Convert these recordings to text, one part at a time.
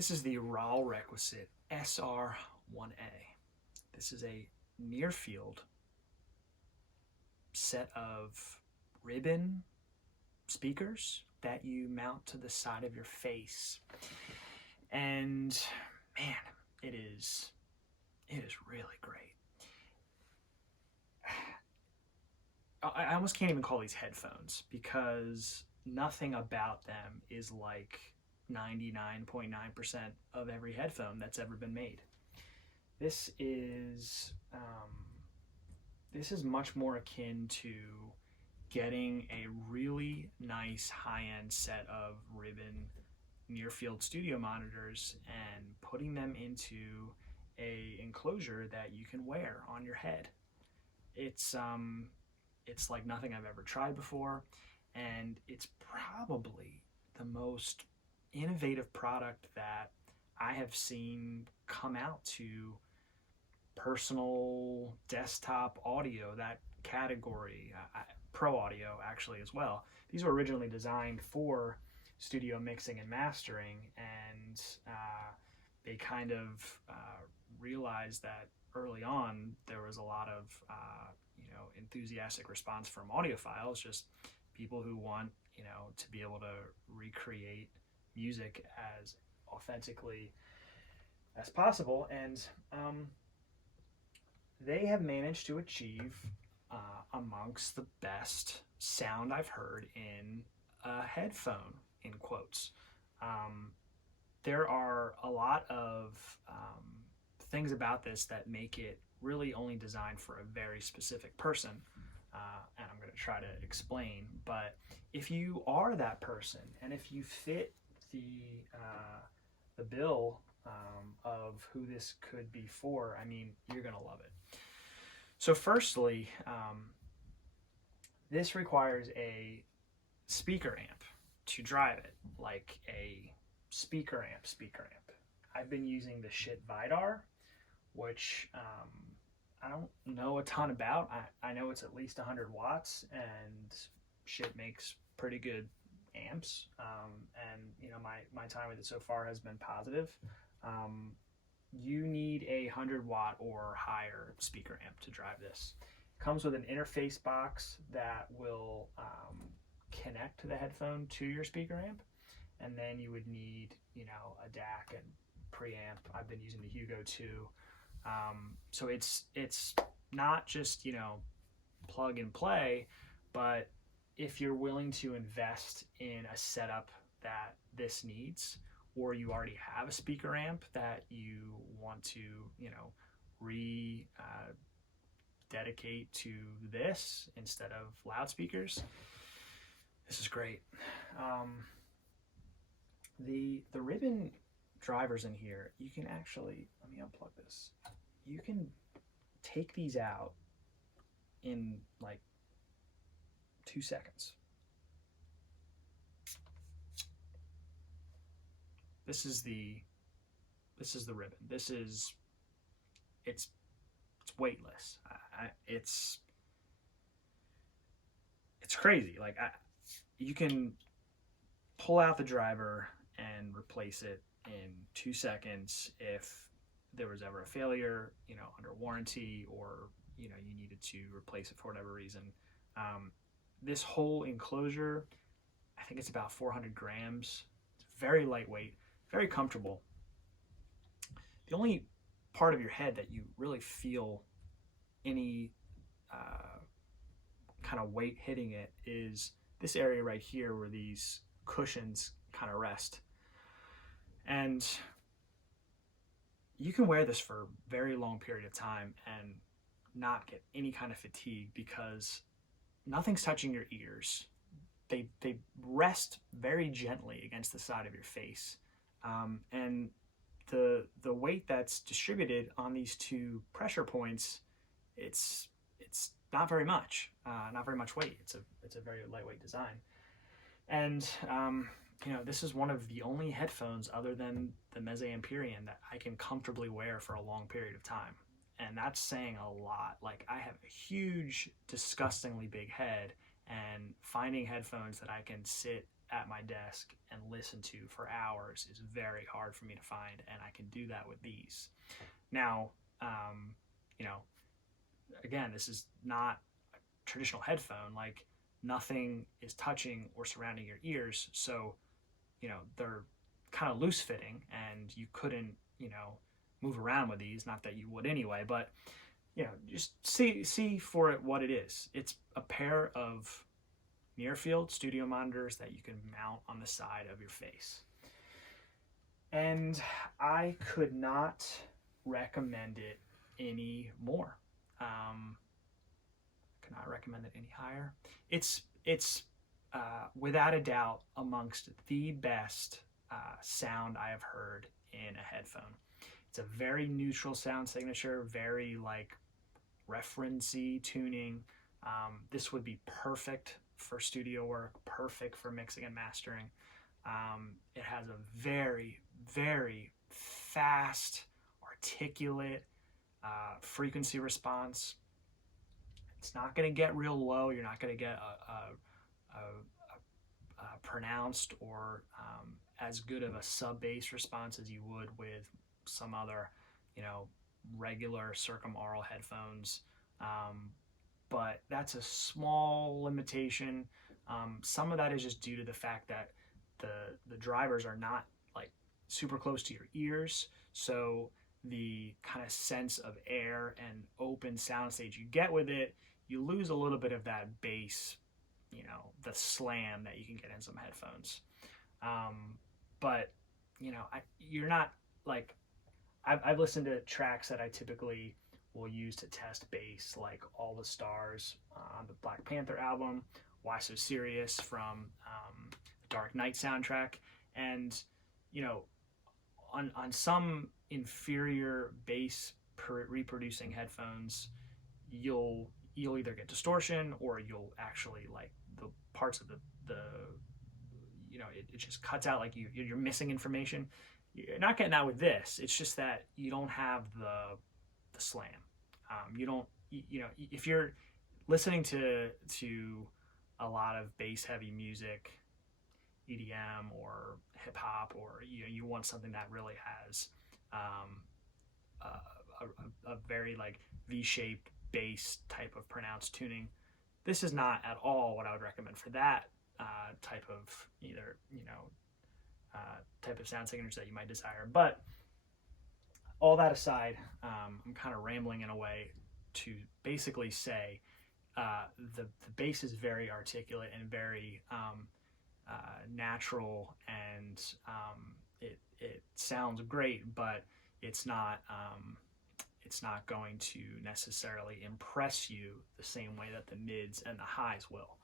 This is the RAAL-requisite SR1a. This is a near field set of ribbon speakers that you mount to the side of your face. And man, it is really great. I almost can't even call these headphones because nothing about them is like 99.9% of every headphone that's ever been made. This is much more akin to getting a really nice high-end set of ribbon near-field studio monitors and putting them into a enclosure that you can wear on your head. It's like nothing I've ever tried before, and it's probably the most innovative product that I have seen come out to personal desktop audio, that category, pro audio actually as well. These were originally designed for studio mixing and mastering, and they kind of realized that early on there was a lot of enthusiastic response from audiophiles, just people who want to be able to recreate music as authentically as possible, and they have managed to achieve amongst the best sound I've heard in a headphone, in quotes. There are a lot of things about this that make it really only designed for a very specific person, and I'm going to try to explain. But if you are that person, and if you fit the bill of who this could be for, I mean, you're going to love it. So firstly, this requires a speaker amp to drive it, like a speaker amp. I've been using the shit Vidar, which I don't know a ton about. I know it's at least 100 watts, and shit makes pretty good amps, and my time with it so far has been positive. You need a 100 watt or higher speaker amp to drive this. It comes with an interface box that will connect the headphone to your speaker amp, and then you would need a DAC and preamp. I've been using the Hugo 2. So it's not just plug and play, but if you're willing to invest in a setup that this needs, or you already have a speaker amp that you want to dedicate to this instead of loudspeakers, this is great. The ribbon drivers in here, you can actually, let me unplug this, you can take these out in like 2 seconds. This is the ribbon. It's weightless. It's crazy. Like you can pull out the driver and replace it in 2 seconds if there was ever a failure, under warranty, or you needed to replace it for whatever reason. This whole enclosure, I think it's about 400 grams. It's very lightweight, very comfortable. The only part of your head that you really feel any kind of weight hitting it is this area right here where these cushions kind of rest. And you can wear this for a very long period of time and not get any kind of fatigue because nothing's touching your ears. They rest very gently against the side of your face. And the weight that's distributed on these two pressure points, it's not very much weight. It's a very lightweight design. And this is one of the only headphones other than the Meze Empyrean that I can comfortably wear for a long period of time. And that's saying a lot. Like, I have a huge, disgustingly big head, and finding headphones that I can sit at my desk and listen to for hours is very hard for me to find, and I can do that with these. Now, you know, again, this is not a traditional headphone. Like, nothing is touching or surrounding your ears, so, you know, they're kind of loose fitting, and you couldn't, you know, move around with these. Not that you would anyway, but, you know, just see for it what it is. It's a pair of near field studio monitors that you can mount on the side of your face. And I could not recommend it any more. Could not recommend it any higher. It's without a doubt amongst the best sound I have heard in a headphone. It's a very neutral sound signature, very like referencey tuning. This would be perfect for studio work, perfect for mixing and mastering. It has a very, very fast, articulate frequency response. It's not going to get real low. You're not going to get a pronounced or as good of a sub-bass response as you would with some other, you know, regular circumaural headphones. But that's a small limitation. Some of that is just due to the fact that the drivers are not like super close to your ears, so the kind of sense of air and open soundstage you get with it, you lose a little bit of that bass, you know, the slam that you can get in some headphones. But, you know, you're not like, I've listened to tracks that I typically will use to test bass, like All the Stars on the Black Panther album, Why So Serious from the Dark Knight soundtrack. And, you know, on some inferior bass reproducing headphones, you'll either get distortion or you'll actually, like, the parts of the you know, it just cuts out, like you're missing information. You're not getting that with this. It's just that you don't have the slam. You don't, you know, if you're listening to a lot of bass heavy music, EDM or hip hop, or, you know, you want something that really has a very like V-shaped bass type of pronounced tuning, this is not at all what I would recommend for that type of either, you know, type of sound signatures that you might desire. But all that aside, I'm kind of rambling in a way to basically say the bass is very articulate and very natural, and it sounds great, but it's not going to necessarily impress you the same way that the mids and the highs will.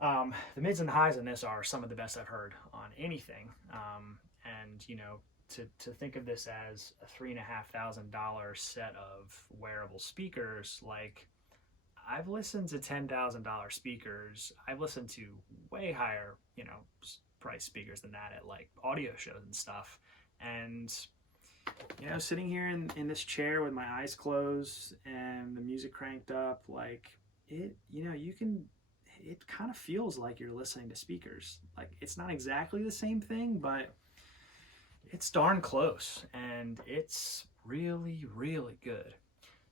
The mids and the highs in this are some of the best I've heard on anything, and, you know, to think of this as a $3,500 set of wearable speakers, like, I've listened to $10,000 speakers. I've listened to way higher, you know, price speakers than that at like audio shows and stuff. And, you know, sitting here in this chair with my eyes closed and the music cranked up, like, it, you know, it kind of feels like you're listening to speakers. Like, it's not exactly the same thing, but it's darn close, and it's really, really good.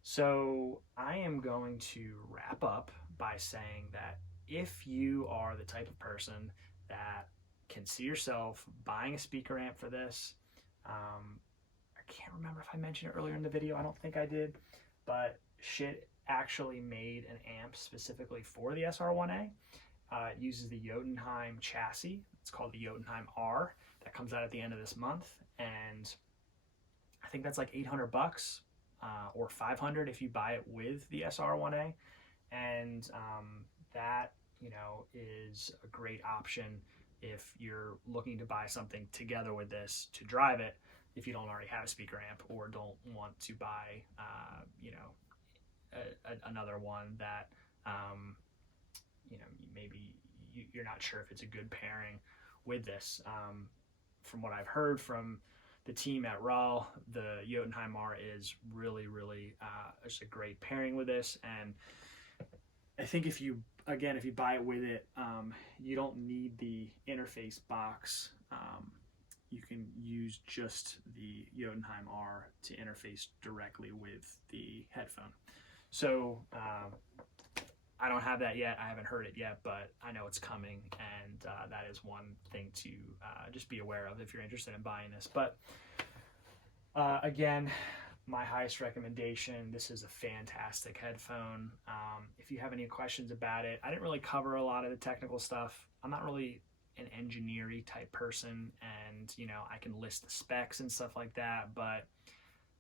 So I am going to wrap up by saying that if you are the type of person that can see yourself buying a speaker amp for this, I can't remember if I mentioned it earlier in the video. I don't think I did, but Shit actually made an amp specifically for the SR1a. It uses the Jotunheim chassis. It's called the Jotunheim R. That comes out at the end of this month, and I think that's like $800 or $500 if you buy it with the SR1a, and that, you know, is a great option if you're looking to buy something together with this to drive it, if you don't already have a speaker amp or don't want to buy you know, another one that you know, maybe you're not sure if it's a good pairing with this. From what I've heard from the team at RAAL, the Jotunheim R is really, really just a great pairing with this. And I think if you again, if you buy it with it, you don't need the interface box. You can use just the Jotunheim R to interface directly with the headphone. So I don't have that yet. I haven't heard it yet, but I know it's coming, and that is one thing to just be aware of if you're interested in buying this. But again, my highest recommendation. This is a fantastic headphone. If you have any questions about it, I didn't really cover a lot of the technical stuff. I'm not really an engineering type person, and I can list the specs and stuff like that, but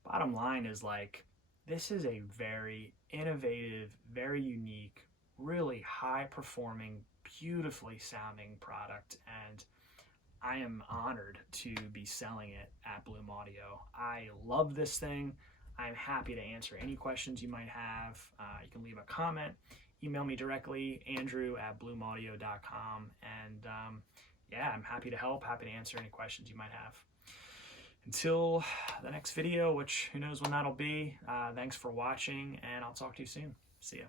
bottom line is, like, this is a very innovative, very unique, really high performing, beautifully sounding product, and I am honored to be selling it at Bloom Audio. I love this thing. I'm happy to answer any questions you might have. You can leave a comment, email me directly, andrew@bloomaudio.com, and yeah, I'm happy to help, happy to answer any questions you might have. Until the next video, which who knows when that'll be, thanks for watching, and I'll talk to you soon. See ya.